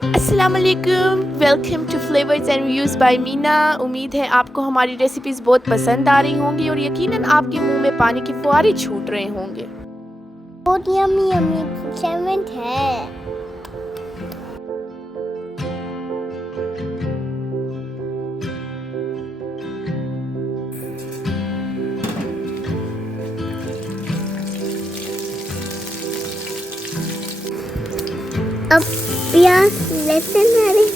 अस्सलाम वालेकुम, welcome to flavours and reviews by Meena. उम्मीद है आपको हमारी रेसिपीज़ बहुत पसंद आ रही होंगी और यकीनन आपके मुंह में पानी के फुहारे छूट रहे होंगे। बहुत यम्मी यम्मी सैंडविच है। अब प्याज लहसुन डालें।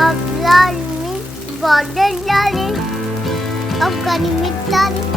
अब लाल मिर्च पाउडर डालें। अब काली मिर्च डालें।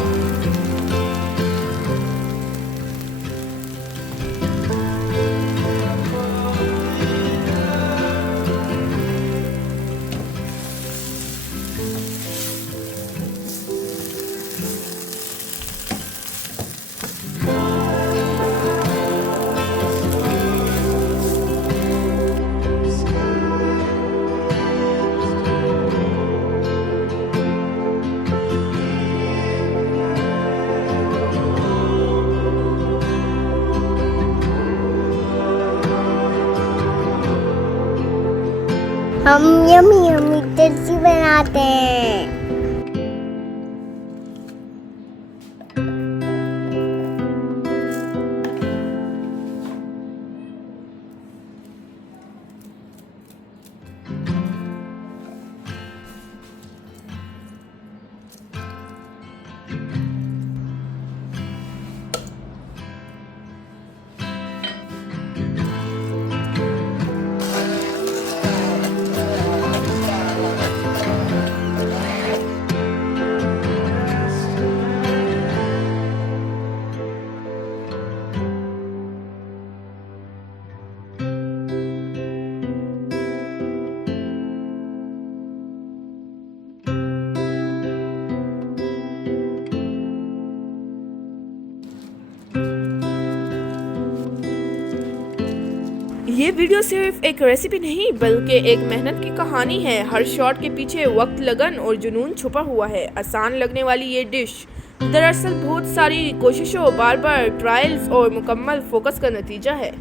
हम यम्मी यम्मी टेस्टी बनाते हैं। ये वीडियो सिर्फ एक रेसिपी नहीं बल्कि एक मेहनत की कहानी है। हर शॉट के पीछे वक्त, लगन और जुनून छुपा हुआ है। आसान लगने वाली ये डिश दरअसल बहुत सारी कोशिशों, बार बार ट्रायल्स और मुकम्मल फोकस का नतीजा है।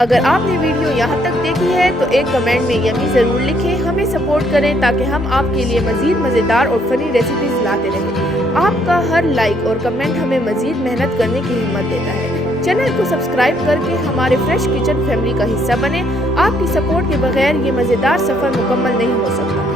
अगर आपने वीडियो यहाँ तक देखी है तो एक कमेंट में यम्मी ज़रूर लिखें, हमें सपोर्ट करें ताकि हम आपके लिए मज़ीद मज़ेदार और फ़नी रेसिपीज़ लाते रहें। आपका हर लाइक और कमेंट हमें मज़ीद मेहनत करने की हिम्मत देता है। चैनल को सब्सक्राइब करके हमारे फ्रेश किचन फैमिली का हिस्सा बने। आपकी सपोर्ट के बगैर ये मज़ेदार सफ़र मुकम्मल नहीं हो सकता।